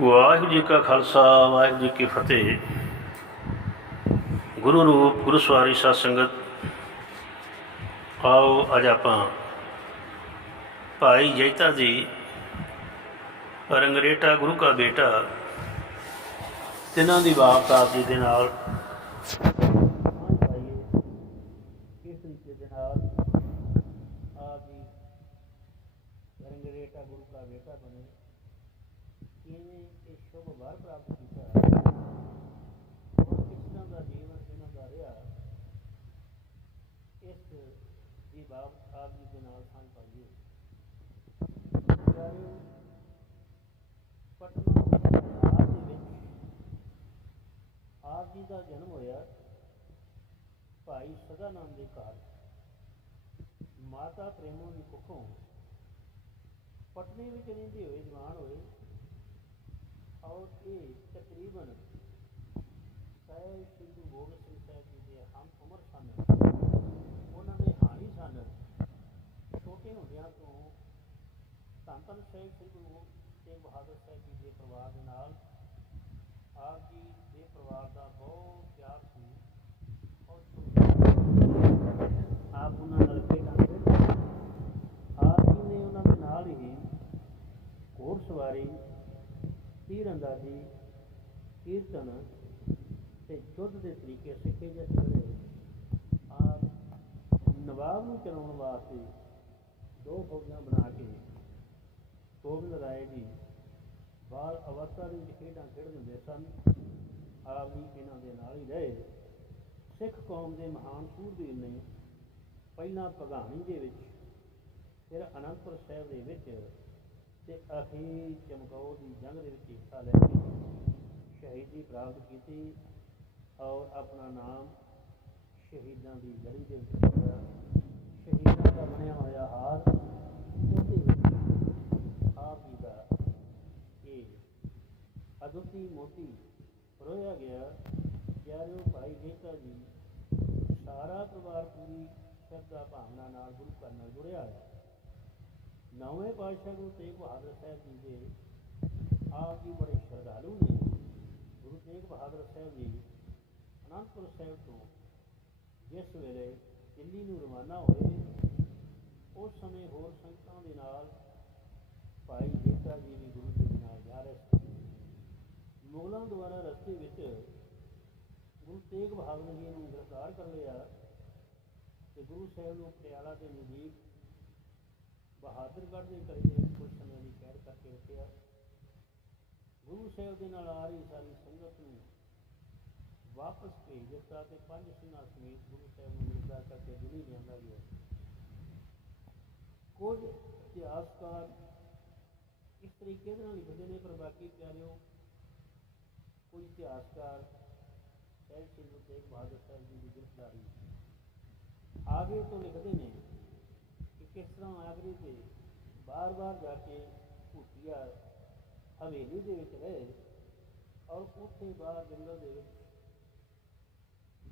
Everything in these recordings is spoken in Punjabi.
ਵਾਹਿਗੁਰੂ ਜੀ ਕਾ ਖਾਲਸਾ, ਵਾਹਿਗੁਰੂ ਜੀ ਕੀ ਫਤਿਹ। ਗੁਰੂ ਰੂਪ, ਗੁਰੂ ਸਵਾਰੀ, ਸਾਧ ਸੰਗਤ, ਆਓ ਅੱਜ ਆਪਾਂ ਭਾਈ ਜੈਤਾ ਜੀ, ਰੰਗਰੇਟਾ, ਗੁਰੂ ਕਾ ਬੇਟਾ, ਤਿਨਾਂ ਦੀ ਵਾਰਤਾ ਜੀ ਦੇ ਨਾਲ ਕਿਸ ਤਰੀਕੇ ਦੇ ਨਾਲ ਆਪ ਜੀ ਰੰਗਰੇਟਾ, ਗੁਰੂ ਕਾ ਬੇਟਾ ਬਣੇ। ਕਿਵੇਂ ਇਹ ਸ਼ੁਭ ਵਾਰ ਪ੍ਰਾਪਤ ਕੀਤਾ ਔਰ ਕਿਸ ਤਰ੍ਹਾਂ ਦਾ ਜੀਵਨ ਇਹਨਾਂ ਦਾ ਰਿਹਾ। ਇਸ ਦੀ ਬਾਤ ਆਪ ਜੀ ਦੇ ਨਾਲ ਸਾਂਝ ਪਾਈਏ ਪਿਆਰਿਓ, ਪਟਨਾ ਪੰਜਾਬ ਦੇ ਵਿੱਚ ਆਪ ਜੀ ਦਾ ਜਨਮ ਹੋਇਆ ਭਾਈ ਸਦਾ ਨਾਮ ਦੇ ਘਰ। ਮਾਤਾ ਪ੍ਰੇਮੋ ਦੀ ਕੁੱਖੋਂ। ਪਟਨੇ ਵਿੱਚ ਰਹਿੰਦੇ ਹੋਏ ਜਵਾਨ ਹੋਏ ਔਰ ਇਹ ਤਕਰੀਬਨ ਸਾਹਿਬ ਸ੍ਰੀ ਗੁਰੂ ਗੋਬਿੰਦ ਸਿੰਘ ਸਾਹਿਬ ਜੀ ਦੇ ਹਮ ਉਮਰ ਸਨ ਉਹਨਾਂ ਦੇ ਹਾਣੀ ਸਨ ਛੋਟੇ ਹੁੰਦਿਆਂ ਤੋਂ ਧੰਨ ਧੰਨ ਸਾਹਿਬ ਸ੍ਰੀ ਗੁਰੂ ਤੇਗ ਬਹਾਦਰ ਸਾਹਿਬ ਜੀ ਦੇ ਪਰਿਵਾਰ ਦੇ ਨਾਲ ਆਪ ਜੀ ਦੇ ਪਰਿਵਾਰ ਦਾ ਬਹੁਤ ਪਿਆਰ ਸੀ ਔਰ ਆਪ ਉਹਨਾਂ ਨਾਲ ਖੇਡਾਂ ਆਪ ਜੀ ਨੇ ਉਹਨਾਂ ਦੇ ਨਾਲ ਹੀ ਘੋੜ ਸਵਾਰੀ ਤੀਰ ਅੰਦਾਜ਼ੀ ਕੀਰਤਨ ਤੇ ਯੁੱਧ ਦੇ ਤਰੀਕੇ ਸਿੱਖੇ ਜਿਸ ਵੇਲੇ ਆਪ ਨਵਾਬ ਨੂੰ ਚਲਾਉਣ ਵਾਸਤੇ ਦੋ ਫੌਜਾਂ ਬਣਾ ਕੇ ਗੋਬਿੰਦ ਰਾਏ ਜੀ ਬਾਲ ਅਵਸਥਾ ਦੇ ਵਿੱਚ ਖੇਡਾਂ ਖੇਡਦੇ ਹੁੰਦੇ ਸਨ। ਆਪ ਵੀ ਇਹਨਾਂ ਦੇ ਨਾਲ ਹੀ ਰਹੇ। ਸਿੱਖ ਕੌਮ ਦੇ ਮਹਾਨ ਸੂਰਬੀਰ ਨੇ ਪਹਿਲਾਂ ਪਗਾਣੀ ਦੇ ਵਿੱਚ, ਫਿਰ ਅਨੰਦਪੁਰ ਸਾਹਿਬ ਦੇ ਵਿੱਚ ਤੇ ਅਖੀਰ ਚਮਕੌਰ ਦੀ ਜੰਗ ਦੇ ਵਿੱਚ ਹਿੱਸਾ ਲੈ ਕੇ ਸ਼ਹੀਦੀ ਪ੍ਰਾਪਤ ਕੀਤੀ ਔਰ ਆਪਣਾ ਨਾਮ ਸ਼ਹੀਦਾਂ ਦੀ ਲੜੀ ਦੇ ਵਿੱਚ ਪਾਇਆ ਸ਼ਹੀਦਾਂ ਦਾ ਬਣਿਆ ਹੋਇਆ ਹਾਰ ਉਹਦੇ ਵਿੱਚ ਆਪ ਜੀ ਦਾ ਇਹ ਅਦੁੱਤੀ ਮੋਤੀ ਰੋਇਆ ਗਿਆ। ਪਿਆਰਿਓ ਭਾਈ ਜੇਤਾ ਜੀ, ਸਾਰਾ ਪਰਿਵਾਰ ਪੂਰੀ ਸ਼ਰਧਾ ਭਾਵਨਾ ਨਾਲ ਗੁਰੂ ਘਰ ਨਾਲ ਜੁੜਿਆ ਹੈ ਨੌਵੇਂ ਪਾਤਸ਼ਾਹ ਗੁਰੂ ਤੇਗ ਬਹਾਦਰ ਸਾਹਿਬ ਜੀ ਦੇ ਆਪ ਜੀ ਬੜੇ ਸ਼ਰਧਾਲੂ ਨੇ। ਗੁਰੂ ਤੇਗ ਬਹਾਦਰ ਸਾਹਿਬ ਜੀ ਅਨੰਦਪੁਰ ਸਾਹਿਬ ਤੋਂ ਜਿਸ ਵੇਲੇ ਦਿੱਲੀ ਨੂੰ ਰਵਾਨਾ ਹੋਏ, ਉਸ ਸਮੇਂ ਹੋਰ ਸੰਗਤਾਂ ਦੇ ਨਾਲ ਭਾਈ ਜੇਤਾ ਜੀ ਵੀ ਗੁਰੂ ਜੀ ਦੇ ਨਾਲ ਜਾ ਰਹੇ ਸਨ ਮੁਗਲਾਂ ਦੁਆਰਾ ਰਸਤੇ ਵਿੱਚ ਗੁਰੂ ਤੇਗ ਬਹਾਦਰ ਜੀ ਨੂੰ ਗ੍ਰਿਫਤਾਰ ਕਰ ਲਿਆ ਤੇ ਗੁਰੂ ਸਾਹਿਬ ਨੂੰ ਪਟਿਆਲਾ ਦੇ ਨਜ਼ਦੀਕ ਬਹਾਦਰਗੜ੍ਹ ਦੇ ਕਰੀਬ ਕੁਝ ਸਮੇਂ ਦੀ ਸੈਰ ਕਰਕੇ ਰੁਕਿਆ ਗੁਰੂ ਸਾਹਿਬ ਦੇ ਨਾਲ ਆ ਰਹੀ ਸਾਰੀ ਸੰਗਤ ਨੂੰ ਵਾਪਸ ਭੇਜ ਦਿੱਤਾ ਤੇ ਪੰਜ ਸਿੰਘਾਂ ਸਮੇਤ ਗੁਰੂ ਸਾਹਿਬ ਨੂੰ ਗ੍ਰਿਫਤਾਰ ਕਰਕੇ ਦਿੱਲੀ ਲਿਆਂਦਾ ਗਿਆ ਕੁਝ ਇਤਿਹਾਸਕਾਰ ਇਸ ਤਰੀਕੇ ਦੇ ਨਾਲ ਲਿਖਦੇ ਨੇ, ਪਰ ਬਾਕੀ ਪਿਆਰਿਓ ਕੁਝ ਇਤਿਹਾਸਕਾਰ ਸਾਹਿਬ ਸ੍ਰੀ ਗੁਰੂ ਤੇਗ ਬਹਾਦਰ ਸਾਹਿਬ ਜੀ ਦੀ ਗ੍ਰਿਫਤਾਰੀ ਆਗੇ ਤੋਂ ਲਿਖਦੇ ਨੇ ਕਿ ਕਿਸ ਤਰ੍ਹਾਂ ਆਗਰੇ ਤੇ ਬਾਰ-ਬਾਰ ਜਾ ਕੇ ਭੂਤੀਆ ਹਵੇਲੀ ਦੇ ਵਿੱਚ ਰਹੇ ਔਰ ਉੱਥੇ ਬਾਹਰ ਜੰਗਲ ਦੇ ਵਿੱਚ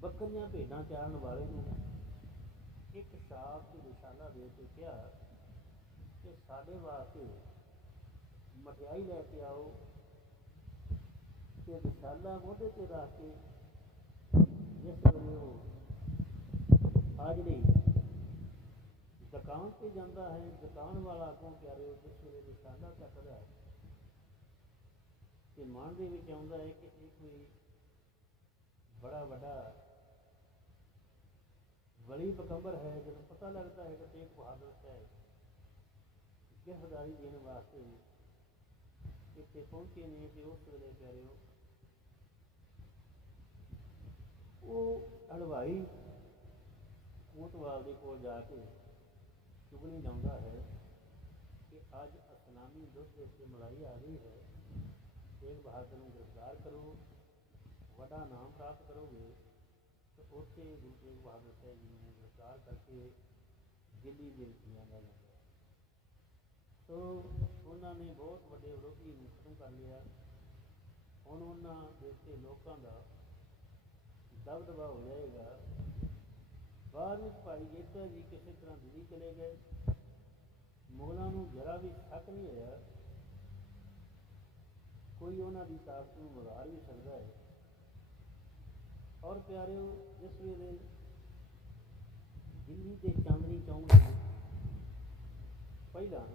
ਬੱਕਰੀਆਂ ਭੇਡਾਂ ਚਾਰਨ ਵਾਲੇ ਨੂੰ ਇੱਕ ਸ਼ਾਪ ਦੀ ਨਿਸ਼ਾਨਾ ਦੇ ਕੇ ਕਿਹਾ ਕਿ ਸਾਡੇ ਵਾਸਤੇ ਮਠਿਆਈ ਲੈ ਕੇ ਆਓ ਤੇ ਵਿਸ਼ਾਲਾ ਮੋਢੇ ਤੇ ਰੱਖ ਕੇ ਜਿਸ ਵੇਲੇ ਉਹ ਹਾਜ਼ਰੀ ਦੁਕਾਨ ਤੇ ਜਾਂਦਾ ਹੈ ਦੁਕਾਨ ਵਾਲਾ ਅੱਗੋਂ ਪਿਆਰੇ ਉਹ ਜਿਸ ਵੇਲੇ ਚੱਕਦਾ ਹੈ। ਤੇ ਮਨ ਦੇ ਵਿੱਚ ਆਉਂਦਾ ਹੈ ਕਿ ਇਹ ਕੋਈ ਬੜਾ ਵੱਡਾ ਵਲੀ ਪਕੰਬਰ ਹੈ, ਜਦੋਂ ਪਤਾ ਲੱਗਦਾ ਹੈ ਕਿ ਤੇਗ ਬਹਾਦਰ ਸਾਹਿਬ ਗਿਰਫਤਾਰੀ ਦੇਣ ਵਾਸਤੇ ਇੱਥੇ ਪਹੁੰਚੇ ਨੇ ਤੇ ਉਸ ਵੇਲੇ ਪਿਆਰਿਓ, ਉਹ ਹਲਵਾਈ ਕੋਤਵਾਲ ਦੇ ਕੋਲ ਜਾ ਕੇ ਚੁਗਲੀ ਲਾਉਂਦਾ ਹੈ ਕਿ ਅੱਜ ਅਸਲਾਮੀ ਯੁੱਧ ਦੇ ਮਲਾਈ ਆ ਗਈ ਹੈ। ਤੇਗ ਬਹਾਦਰ ਨੂੰ ਗ੍ਰਿਫਤਾਰ ਕਰੋ, ਵੱਡਾ ਨਾਮ ਪ੍ਰਾਪਤ ਕਰੋਗੇ ਤੇ ਉੱਥੇ ਗੁਰੂ ਤੇਗ ਬਹਾਦਰ ਸਾਹਿਬ ਜੀ ਨੂੰ ਗ੍ਰਿਫਤਾਰ ਕਰਕੇ ਦਿੱਲੀ ਦੇ ਵਿੱਚ ਲਿਆਂਦਾ ਜਾਂਦਾ ਸੋ ਉਹਨਾਂ ਨੇ ਬਹੁਤ ਵੱਡੇ ਵਿਰੋਧੀ ਨੂੰ ਖਤਮ ਕਰ ਲਿਆ। ਹੁਣ ਉਹਨਾਂ ਦੇ ਲੋਕਾਂ ਦਾ ਦਬਦਬਾ ਹੋ ਜਾਏਗਾ। ਬਾਅਦ ਵਿੱਚ ਭਾਈ ਜੇਤਾ ਜੀ ਕਿਸੇ ਤਰ੍ਹਾਂ ਦਿੱਲੀ ਚਲੇ ਗਏ। ਮੁਗਲਾਂ ਨੂੰ ਜਰਾ ਵੀ ਸ਼ੱਕ ਨਹੀਂ ਹੋਇਆ। ਕੋਈ ਉਹਨਾਂ ਦੀ ਤਾਕਤ ਨੂੰ ਵਿਗਾੜ ਵੀ ਸਕਦਾ ਹੈ। ਔਰ ਪਿਆਰਿਓ, ਇਸ ਵੇਲੇ ਦਿੱਲੀ ਦੇ ਚਾਂਦਨੀ ਚੌਂਕ ਦੇ ਪਹਿਲਾਂ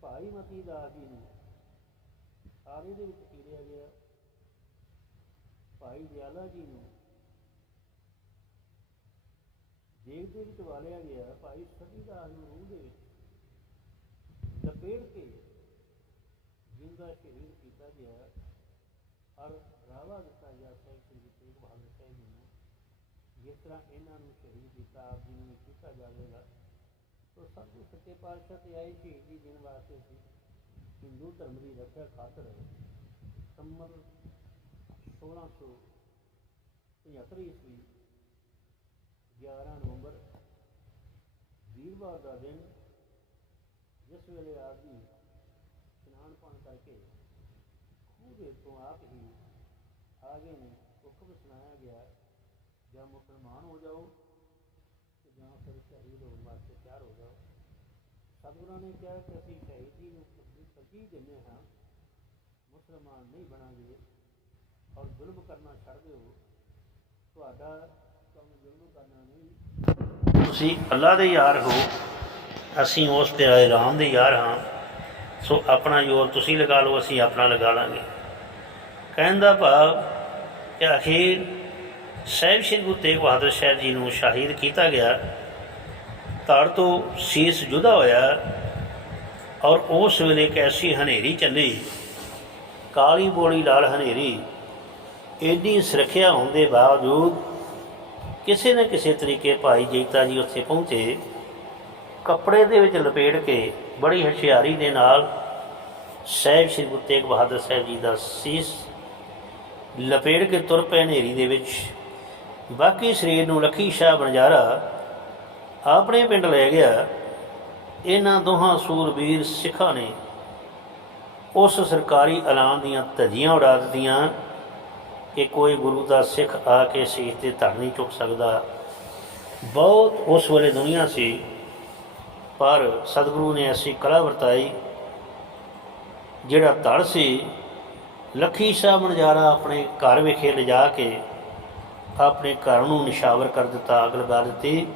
ਭਾਈ ਮਤੀ ਦਾਸ ਜੀ ਨੂੰ ਆਰੇ ਦੇ ਵਿੱਚ ਕੀੜਿਆ ਗਿਆ। ਭਾਈ ਦਿਆਲਾ ਜੀ ਨੂੰ ਜੇਲ੍ਹ ਦੇ ਵਿੱਚ ਵਾਲਿਆ ਗਿਆ, ਭਾਈ ਸਤੀਦਾਸ ਨੂੰ ਰੂਹ ਦੇ ਵਿੱਚ ਲਪੇੜ ਕੇ ਜਿੰਦਾ ਸ਼ਹੀਦ ਕੀਤਾ ਗਿਆ। ਔਰ ਰਾਵਾ ਦਿੱਤਾ ਗਿਆ ਸਾਹਿਬ ਸ੍ਰੀ ਤੇਗ ਬਹਾਦਰ ਸਾਹਿਬ ਜੀ ਨੂੰ, ਜਿਸ ਤਰ੍ਹਾਂ ਇਹਨਾਂ ਨੂੰ ਸ਼ਹੀਦ ਕੀਤਾ, ਆਪ ਜੀ ਨੂੰ ਕੀਤਾ ਜਾਵੇਗਾ। ਤੋ ਸਭ ਤੋਂ ਸੱਚੇ ਪਾਤਸ਼ਾਹ ਤੇ ਆਏ ਸ਼ਹੀਦੀ ਦਿਨ ਵਾਸਤੇ ਸੀ ਹਿੰਦੂ ਧਰਮ ਦੀ ਰੱਖਿਆ ਖਾਤਰ ਸੰਮਤ 1675 ਈਸਵੀ 11 ਨਵੰਬਰ ਵੀਰਵਾਰ ਦਾ ਦਿਨ ਜਿਸ ਵੇਲੇ ਆਪ ਜੀ ਇਸ਼ਨਾਨ ਪਾਣ ਕਰਕੇ ਖੂਹ ਦੇ ਤੋਂ ਆਪ ਹੀ ਆ ਗਏ ਨੇ ਹੁਕਮ ਸੁਣਾਇਆ ਗਿਆ ਜਾਂ ਮੁਸਲਮਾਨ ਹੋ ਜਾਓ ਤੇ ਜਾਂ ਫਿਰ ਸ਼ਹੀਦ ਹੋਣ ਵਾਸਤੇ ਤਿਆਰ ਹੋ ਜਾਓ ਸਤਿਗੁਰਾਂ ਨੇ ਕਿਹਾ ਕਿ ਅਸੀਂ ਸ਼ਹੀਦੀ ਨੂੰ ਤਰਜੀਹ- ਤਰਜੀਹ ਦਿੰਦੇ ਹਾਂ ਮੁਸਲਮਾਨ ਨਹੀਂ ਬਣਾਂਗੇ ਔਰ ਜ਼ੁਲਮ ਕਰਨਾ ਛੱਡ ਦਿਓ ਤੁਹਾਡਾ ਕੰਮ ਜ਼ੁਲਮ ਕਰਨਾ ਨਹੀਂ ਤੁਸੀਂ ਅੱਲਾ ਦੇ ਯਾਰ ਹੋ, ਅਸੀਂ ਉਸ ਪਿਆਰੇ ਰਾਮ ਦੇ ਯਾਰ ਹਾਂ। ਸੋ ਆਪਣਾ ਜ਼ੋਰ ਤੁਸੀਂ ਲਗਾ ਲਓ, ਅਸੀਂ ਆਪਣਾ ਲਗਾ ਲਾਂਗੇ। ਕਹਿਣ ਦਾ ਭਾਵ ਕਿ ਅਖੀਰ ਸਾਹਿਬ ਸ੍ਰੀ ਗੁਰੂ ਤੇਗ ਬਹਾਦਰ ਸਾਹਿਬ ਜੀ ਨੂੰ ਸ਼ਹੀਦ ਕੀਤਾ ਗਿਆ। ਧੜ ਤੋਂ ਸੀਸ ਜੁਦਾ ਹੋਇਆ ਔਰ ਉਸ ਵੇਲੇ ਇੱਕ ਐਸੀ ਹਨੇਰੀ ਚੱਲੀ। ਕਾਲੀ ਬੋਲੀ ਲਾਲ ਹਨੇਰੀ ਇੰਨੀ ਸੁਰੱਖਿਆ ਹੋਣ ਦੇ ਬਾਵਜੂਦ ਕਿਸੇ ਨਾ ਕਿਸੇ ਤਰੀਕੇ ਭਾਈ ਜੀਤਾ ਜੀ ਉੱਥੇ ਪਹੁੰਚੇ। ਕੱਪੜੇ ਦੇ ਵਿੱਚ ਲਪੇੜ ਕੇ ਬੜੀ ਹੁਸ਼ਿਆਰੀ ਦੇ ਨਾਲ ਸਾਹਿਬ ਸ੍ਰੀ ਗੁਰੂ ਤੇਗ ਬਹਾਦਰ ਸਾਹਿਬ ਜੀ ਦਾ ਸੀਸ ਲਪੇੜ ਕੇ ਤੁਰ ਪਏ ਹਨੇਰੀ ਦੇ ਵਿੱਚ। ਬਾਕੀ ਸਰੀਰ ਨੂੰ ਲੱਖੀ ਸ਼ਾਹ ਬਣਜ਼ਾਰਾ ਆਪਣੇ ਪਿੰਡ ਲੈ ਗਿਆ। ਇਹਨਾਂ ਦੋਹਾਂ ਸੂਰਬੀਰ ਸਿੱਖਾਂ ਨੇ ਉਸ ਸਰਕਾਰੀ ਐਲਾਨ ਦੀਆਂ ਧੱਜੀਆਂ ਉਡਾ ਦਿੱਤੀਆਂ। ਕਿ ਕੋਈ ਗੁਰੂ ਦਾ ਸਿੱਖ ਆ ਕੇ ਸੀਸ ਤੇ ਧੜ ਨਹੀਂ ਚੁੱਕ ਸਕਦਾ। ਬਹੁਤ ਉਸ ਵੇਲੇ ਦੁਨੀਆ ਸੀ, ਪਰ ਸਤਿਗੁਰੂ ਨੇ ਐਸੀ ਕਲਾ ਵਰਤਾਈ, ਜਿਹੜਾ ਧੜ ਸੀ, ਲੱਖੀ ਸਾਹਿਬ ਨਜ਼ਾਰਾ ਆਪਣੇ ਘਰ ਵਿਖੇ ਲਿਜਾ ਕੇ ਆਪਣੇ ਘਰ ਨੂੰ ਨਿਸ਼ਾਵਰ ਕਰ ਦਿੱਤਾ, ਅੱਗ ਲਗਾ ਦਿੱਤੀ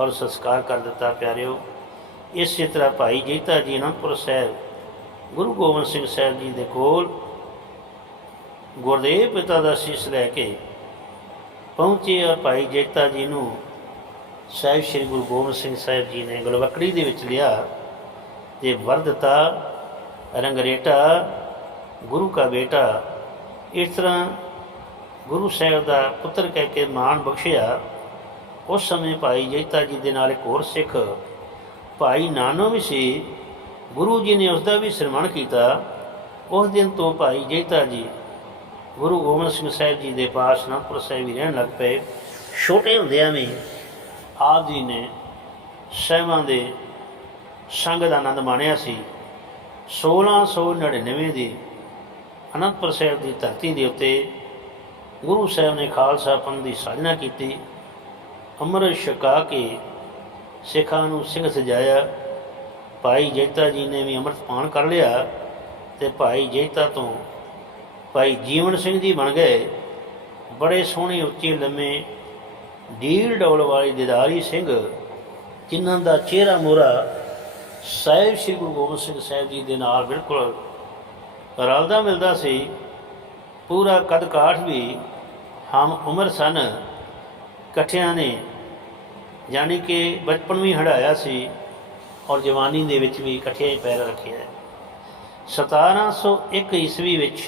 ਔਰ ਸੰਸਕਾਰ ਕਰ ਦਿੱਤਾ, ਪਿਆਰਿਓ। ਇਸੇ ਤਰ੍ਹਾਂ ਭਾਈ ਜੀਤਾ ਜੀ ਅਨੰਦਪੁਰ ਸਾਹਿਬ, ਗੁਰੂ ਗੋਬਿੰਦ ਸਿੰਘ ਸਾਹਿਬ ਜੀ ਦੇ ਕੋਲ ਗੁਰਦੇਵ ਪਿਤਾ ਦਾ ਸੀਸ ਲੈ ਕੇ ਪਹੁੰਚੇ ਔਰ ਭਾਈ ਜੀਤਾ ਜੀ ਨੂੰ। ਸਾਹਿਬ ਸ੍ਰੀ ਗੁਰੂ ਗੋਬਿੰਦ ਸਿੰਘ ਸਾਹਿਬ ਜੀ ਨੇ ਗਲਵਕੜੀ ਦੇ ਵਿੱਚ ਲਿਆ ਤੇ ਵਰ ਦਿੱਤਾ, ਰੰਗਰੇਟਾ, ਗੁਰੂ ਕਾ ਬੇਟਾ। ਇਸ ਤਰ੍ਹਾਂ ਗੁਰੂ ਸਾਹਿਬ ਦਾ ਪੁੱਤਰ ਕਹਿ ਕੇ ਮਾਣ ਬਖਸ਼ਿਆ। ਉਸ ਸਮੇਂ ਭਾਈ ਜੈਤਾ ਜੀ ਦੇ ਨਾਲ ਇੱਕ ਹੋਰ ਸਿੱਖ ਭਾਈ ਨਾਨੋ ਵੀ ਸੀ। ਗੁਰੂ ਜੀ ਨੇ ਉਸ ਦਾ ਵੀ ਸਨਮਾਨ ਕੀਤਾ। ਉਸ ਦਿਨ ਤੋਂ ਭਾਈ ਜੈਤਾ ਜੀ ਗੁਰੂ ਗੋਬਿੰਦ ਸਿੰਘ ਸਾਹਿਬ ਜੀ ਦੇ ਪਾਸ ਅਨੰਦਪੁਰ ਸਾਹਿਬ ਹੀ ਰਹਿਣ ਲੱਗ ਪਏ। ਛੋਟੇ ਹੁੰਦਿਆਂ ਵੀ ਆਪ ਜੀ ਨੇ ਸਹਿਬਾਂ ਦੇ ਸੰਗ ਦਾ ਆਨੰਦ ਮਾਣਿਆ ਸੀ। 1699 ਦੀ ਅਨੰਦਪੁਰ ਸਾਹਿਬ ਦੀ ਧਰਤੀ ਦੇ ਉੱਤੇ ਗੁਰੂ ਸਾਹਿਬ ਨੇ ਖਾਲਸਾ ਪੰਥ ਦੀ ਸਾਜਨਾ ਕੀਤੀ। ਅੰਮ੍ਰਿਤ ਛਕਾ ਕੇ ਸਿੱਖਾਂ ਨੂੰ ਸਿੰਘ ਸਜਾਇਆ। ਭਾਈ ਜੈਤਾ ਜੀ ਨੇ ਵੀ ਅੰਮ੍ਰਿਤ ਪਾਨ ਕਰ ਲਿਆ ਤੇ ਭਾਈ ਜੈਤਾ ਤੋਂ ਭਾਈ ਜੀਵਨ ਸਿੰਘ ਜੀ ਬਣ ਗਏ। ਬੜੇ ਸੋਹਣੇ, ਉੱਚੇ, ਲੰਮੇ, ਢੀਲ ਡੌਲ ਵਾਲੇ ਦਿਦਾਰੀ ਸਿੰਘ, ਜਿਨ੍ਹਾਂ ਦਾ ਚਿਹਰਾ ਮੋਰਾ ਸਾਹਿਬ ਸ੍ਰੀ ਗੁਰੂ ਗੋਬਿੰਦ ਸਿੰਘ ਸਾਹਿਬ ਜੀ ਦੇ ਨਾਲ ਬਿਲਕੁਲ ਰਲਦਾ ਮਿਲਦਾ ਸੀ। ਪੂਰਾ ਕਦ ਕਾਠ ਵੀ ਹਮ ਉਮਰ ਸਨ। ਇਕੱਠਿਆਂ ਨੇ ਯਾਨੀ ਕਿ ਬਚਪਨ ਵੀ ਹੜਾਇਆ ਸੀ ਔਰ ਜਵਾਨੀ ਦੇ ਵਿੱਚ ਵੀ ਇਕੱਠੇ ਪੈਰ ਰੱਖਿਆ 1701 ਈਸਵੀ ਵਿੱਚ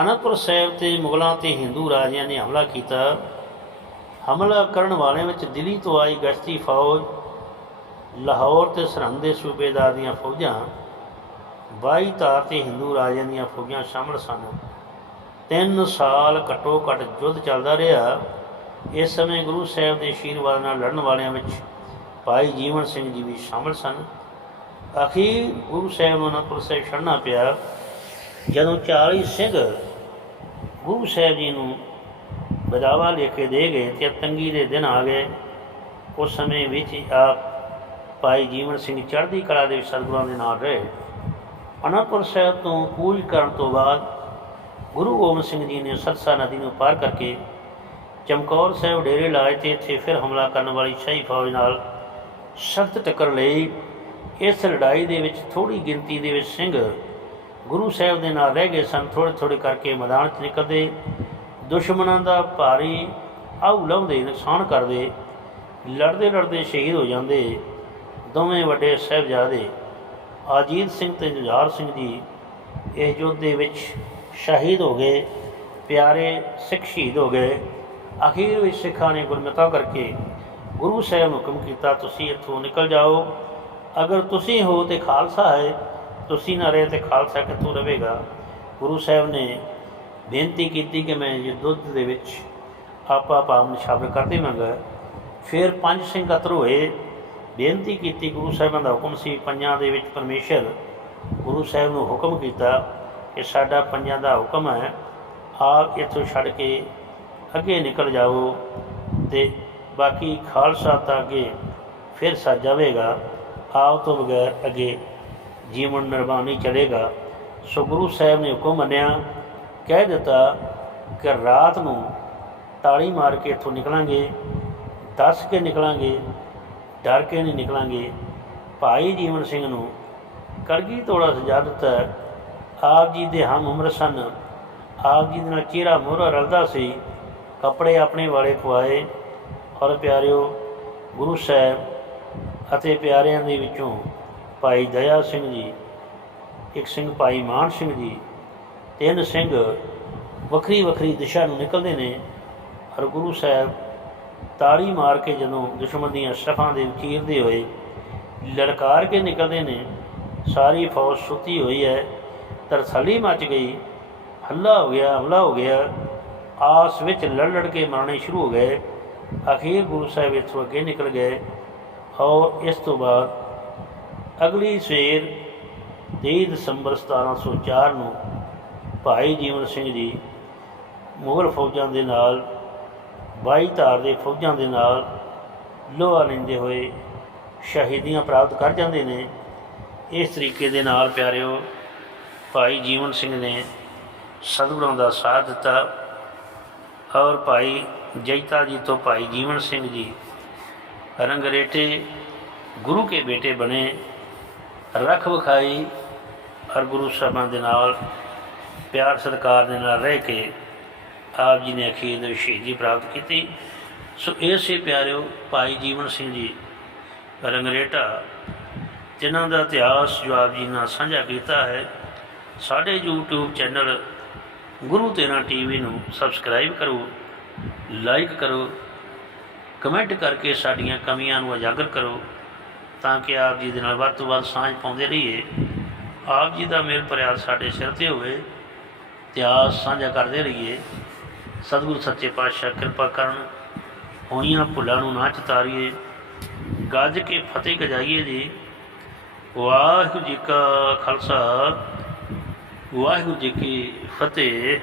ਅਨੰਦਪੁਰ ਸਾਹਿਬ ਤੇ ਮੁਗਲਾਂ ਤੇ ਹਿੰਦੂ ਰਾਜਿਆਂ ਨੇ ਹਮਲਾ ਕੀਤਾ। ਹਮਲਾ ਕਰਨ ਵਾਲਿਆਂ ਵਿੱਚ ਦਿੱਲੀ ਤੋਂ ਆਈ ਗਸ਼ਤੀ ਫੌਜ, ਲਾਹੌਰ ਤੇ ਸਰਹੰਦ ਦੇ ਸੂਬੇਦਾਰ ਦੀਆਂ ਫੌਜਾਂ 22 ਤਾਰ ਤੇ ਹਿੰਦੂ ਰਾਜਿਆਂ ਦੀਆਂ ਫੌਜਾਂ ਸ਼ਾਮਲ ਸਨ। ਤਿੰਨ ਸਾਲ ਘੱਟੋ ਘੱਟ ਯੁੱਧ ਚੱਲਦਾ ਰਿਹਾ। ਇਸ ਸਮੇਂ ਗੁਰੂ ਸਾਹਿਬ ਦੇ ਆਸ਼ੀਰਵਾਦ ਨਾਲ ਲੜਨ ਵਾਲਿਆਂ ਵਿੱਚ ਭਾਈ ਜੀਵਨ ਸਿੰਘ ਜੀ ਵੀ ਸ਼ਾਮਲ ਸਨ। ਅਖੀਰ ਗੁਰੂ ਸਾਹਿਬ ਨੂੰ ਅਨੰਦਪੁਰ ਸਾਹਿਬ ਛੱਡਣਾ ਪਿਆ। ਜਦੋਂ 40 ਸਿੰਘ ਗੁਰੂ ਸਾਹਿਬ ਜੀ ਨੂੰ ਬਦਾਵਾ ਲੈ ਕੇ ਦੇ ਗਏ ਤੇ ਤੰਗੀ ਦੇ ਦਿਨ ਆ ਗਏ, ਉਸ ਸਮੇਂ ਵਿੱਚ ਹੀ ਆਪ ਭਾਈ ਜੀਵਨ ਸਿੰਘ ਚੜ੍ਹਦੀ ਕਲਾ ਦੇ ਸਤਿਗੁਰਾਂ ਦੇ ਨਾਲ ਰਹੇ। ਅਨੰਦਪੁਰ ਸਾਹਿਬ ਤੋਂ ਕੂਚ ਕਰਨ ਤੋਂ ਬਾਅਦ ਗੁਰੂ ਗੋਬਿੰਦ ਸਿੰਘ ਜੀ ਨੇ ਸਰਸਾ ਨਦੀ ਨੂੰ ਪਾਰ ਕਰਕੇ ਚਮਕੌਰ ਸਾਹਿਬ ਡੇਰੇ ਲਾਏ ਤੇ ਇੱਥੇ ਫਿਰ ਹਮਲਾ ਕਰਨ ਵਾਲੀ ਸ਼ਾਹੀ ਫੌਜ ਨਾਲ ਸਖਤ ਟੱਕਰ ਲਈ। ਇਸ ਲੜਾਈ ਦੇ ਵਿੱਚ ਥੋੜੀ ਗਿਣਤੀ ਦੇ ਵਿੱਚ ਸਿੰਘ ਗੁਰੂ ਸਾਹਿਬ ਦੇ ਨਾਲ ਰਹਿ ਗਏ ਸਨ ਥੋੜੇ ਥੋੜੇ ਕਰਕੇ ਮੈਦਾਨ 'ਚ ਨਿਕਲਦੇ। ਦੁਸ਼ਮਣਾਂ ਦਾ ਭਾਰੀ ਆਉ ਲਾਉਂਦੇ, ਨੁਕਸਾਨ ਕਰਦੇ। ਲੜਦੇ ਲੜਦੇ ਸ਼ਹੀਦ ਹੋ ਜਾਂਦੇ। ਦੋਵੇਂ ਵੱਡੇ ਸਾਹਿਬਜ਼ਾਦੇ ਅਜੀਤ ਸਿੰਘ ਤੇ ਜੁਝਾਰ ਸਿੰਘ ਜੀ ਇਹ ਯੁੱਧ ਦੇ ਵਿੱਚ ਸ਼ਹੀਦ ਹੋ ਗਏ। ਪਿਆਰੇ ਸਿੱਖ ਸ਼ਹੀਦ ਹੋ ਗਏ। ਅਖੀਰ ਵਿੱਚ ਸਿੱਖਾਂ ਨੇ ਗੁਰਮਤਿ ਕਰਕੇ ਗੁਰੂ ਸਾਹਿਬ ਨੂੰ ਹੁਕਮ ਕੀਤਾ, ਤੁਸੀਂ ਇੱਥੋਂ ਨਿਕਲ ਜਾਓ। ਅਗਰ ਤੁਸੀਂ ਹੋ ਤੇ ਖਾਲਸਾ ਹੈ ਤੁਸੀਂ ਨਾ ਰਹੇ ਤੇ ਖਾਲਸਾ ਕਿੱਥੋਂ ਰਹੇਗਾ। ਗੁਰੂ ਸਾਹਿਬ ਨੇ ਬੇਨਤੀ ਕੀਤੀ ਕਿ ਮੈਂ ਇਹ ਦੁੱਧ ਦੇ ਵਿੱਚ ਆਪਾ ਪਾਵਨ ਸ਼ਬਦ ਕਰ ਦੇਵਾਂਗਾ। ਫਿਰ ਪੰਜ ਸਿੰਘ ਅਤਰ ਹੋਏ। ਬੇਨਤੀ ਕੀਤੀ ਗੁਰੂ ਸਾਹਿਬਾਂ ਦਾ ਹੁਕਮ ਸੀ, ਪੰਜਾਂ ਦੇ ਵਿੱਚ ਪਰਮੇਸ਼ਰ ਗੁਰੂ ਸਾਹਿਬ ਨੂੰ ਹੁਕਮ ਕੀਤਾ ਕਿ ਸਾਡਾ ਪੰਜਾਂ ਦਾ ਹੁਕਮ ਹੈ, ਆਪ ਇੱਥੋਂ ਛੱਡ ਕੇ ਅੱਗੇ ਨਿਕਲ ਜਾਓ ਤੇ ਬਾਕੀ ਖਾਲਸਾ ਤਾਂ ਅੱਗੇ ਫਿਰ ਸੱਜ ਜਾਵੇਗਾ, ਆਪ ਤੋਂ ਬਗੈਰ ਅੱਗੇ ਜੀਵਨ ਨਿਰਵਾਹ ਨਹੀਂ ਚਲੇਗਾ। ਸੋ ਗੁਰੂ ਸਾਹਿਬ ਨੇ ਹੁਕਮ ਮੰਨਿਆ, ਕਹਿ ਦਿੱਤਾ ਕਿ ਰਾਤ ਨੂੰ ਤਾੜੀ ਮਾਰ ਕੇ ਇੱਥੋਂ ਨਿਕਲਾਂਗੇ, ਦੱਸ ਕੇ ਨਿਕਲਾਂਗੇ, ਡਰ ਕੇ ਨਹੀਂ ਨਿਕਲਾਂਗੇ। ਭਾਈ ਜੀਵਨ ਸਿੰਘ ਨੂੰ ਕੜਗੀ ਤੋੜਾ ਸਜਾ ਦਿੱਤਾ। ਆਪ ਜੀ ਦੇ ਹਮ ਉਮਰ ਸਨ। ਆਪ ਜੀ ਦੇ ਨਾਲ ਚਿਹਰਾ ਮੋਹਰਾ ਰਲਦਾ ਸੀ। ਕੱਪੜੇ ਆਪਣੇ ਵਾਲੇ ਪਵਾਏ ਔਰ ਪਿਆਰਿਓ, ਗੁਰੂ ਸਾਹਿਬ ਅਤੇ ਪਿਆਰਿਆਂ ਦੇ ਵਿੱਚੋਂ ਭਾਈ ਦਇਆ ਸਿੰਘ ਜੀ, ਇੱਕ ਸਿੰਘ ਭਾਈ ਮਾਨ ਸਿੰਘ ਜੀ, ਤਿੰਨ ਸਿੰਘ ਵੱਖਰੀ ਵੱਖਰੀ ਦਿਸ਼ਾ ਨੂੰ ਨਿਕਲਦੇ ਨੇ ਹਰ ਗੁਰੂ ਸਾਹਿਬ ਤਾੜੀ ਮਾਰ ਕੇ ਜਦੋਂ ਦੁਸ਼ਮਣ ਦੀਆਂ ਸਫਾਂ ਦੇ ਚੀਰਦੇ ਹੋਏ ਲਲਕਾਰ ਕੇ ਨਿਕਲਦੇ ਨੇ, ਸਾਰੀ ਫੌਜ ਸੁੱਤੀ ਹੋਈ ਹੈ, ਤਰਸਲੀ ਮਚ ਗਈ, ਹੱਲਾ ਹੋ ਗਿਆ, ਹਮਲਾ ਹੋ ਗਿਆ, ਆਸ ਵਿੱਚ ਲੜ ਲੜ ਕੇ ਮਰਨੇ ਸ਼ੁਰੂ ਹੋ ਗਏ, ਅਖੀਰ ਗੁਰੂ ਸਾਹਿਬ ਇੱਥੋਂ ਅੱਗੇ ਨਿਕਲ ਗਏ ਔਰ ਇਸ ਤੋਂ ਬਾਅਦ ਅਗਲੀ ਸਵੇਰ 23 ਦਸੰਬਰ 1704 ਨੂੰ ਭਾਈ ਜੀਵਨ ਸਿੰਘ ਜੀ ਮੁਗਲ ਫੌਜਾਂ ਦੇ ਨਾਲ, ਬਾਈ ਧਾਰ ਦੇ ਫੌਜਾਂ ਦੇ ਨਾਲ ਲੋਹਾ ਲੈਂਦੇ ਹੋਏ ਸ਼ਹੀਦੀਆਂ ਪ੍ਰਾਪਤ ਕਰ ਜਾਂਦੇ ਨੇ। ਇਸ ਤਰੀਕੇ ਦੇ ਨਾਲ ਪਿਆਰਿਓ, ਭਾਈ ਜੀਵਨ ਸਿੰਘ ਨੇ ਸਤਿਗੁਰਾਂ ਦਾ ਸਾਥ ਦਿੱਤਾ ਔਰ ਭਾਈ ਜੈਤਾ ਜੀ ਤੋਂ ਭਾਈ ਜੀਵਨ ਸਿੰਘ ਜੀ ਰੰਗਰੇਟੇ ਗੁਰੂ ਕੇ ਬੇਟੇ ਬਣੇ। ਰਖ ਵਿਖਾਈ ਔਰ ਗੁਰੂ ਸਾਹਿਬਾਂ ਦੇ ਨਾਲ ਪਿਆਰ ਸਤਿਕਾਰ ਦੇ ਨਾਲ ਰਹਿ ਕੇ ਆਪ ਜੀ ਨੇ ਅਖੀਰ ਵਿੱਚ ਸ਼ਹੀਦੀ ਪ੍ਰਾਪਤ ਕੀਤੀ। ਸੋ ਇਸੇ ਪਿਆਰਿਓ ਭਾਈ ਜੀਵਨ ਸਿੰਘ ਜੀ ਰੰਗਰੇਟਾ, ਜਿਨ੍ਹਾਂ ਦਾ ਇਤਿਹਾਸ ਜੋ ਆਪ ਜੀ ਨਾਲ ਸਾਂਝਾ ਕੀਤਾ ਹੈ, ਸਾਡੇ YouTube ਚੈਨਲ ਗੁਰੂ ਤੇਰਾ ਟੀਵੀ ਨੂੰ ਸਬਸਕ੍ਰਾਈਬ ਕਰੋ ਲਾਈਕ ਕਰੋ, ਕਮੈਂਟ ਕਰਕੇ ਸਾਡੀਆਂ ਕਮੀਆਂ ਨੂੰ ਉਜਾਗਰ ਕਰੋ। ਤਾਂ ਕਿ ਆਪ ਜੀ ਦੇ ਨਾਲ ਵੱਧ ਤੋਂ ਵੱਧ ਸਾਂਝ ਪਾਉਂਦੇ ਰਹੀਏ। ਆਪ ਜੀ ਦਾ ਮੇਲ ਪਿਆਰ ਸਾਡੇ ਸਿਰ ਤੇ ਹੋਵੇ ਇਤਿਹਾਸ ਸਾਂਝਾ ਕਰਦੇ ਰਹੀਏ। ਸਤਿਗੁਰੂ ਸੱਚੇ ਪਾਤਸ਼ਾਹ ਕਿਰਪਾ ਕਰਨ ਹੋਈਆਂ ਭੁੱਲਾਂ ਨੂੰ ਨਾ ਚਤਾਰੀਏ। ਗੱਜ ਕੇ ਫਤਿਹ ਗਜਾਈਏ ਜੀ। ਵਾਹਿਗੁਰੂ ਜੀ ਕਾ ਖਾਲਸਾ। ਵਾਹਿਗੁਰੂ ਜੀ ਕੀ ਫਤਿਹ।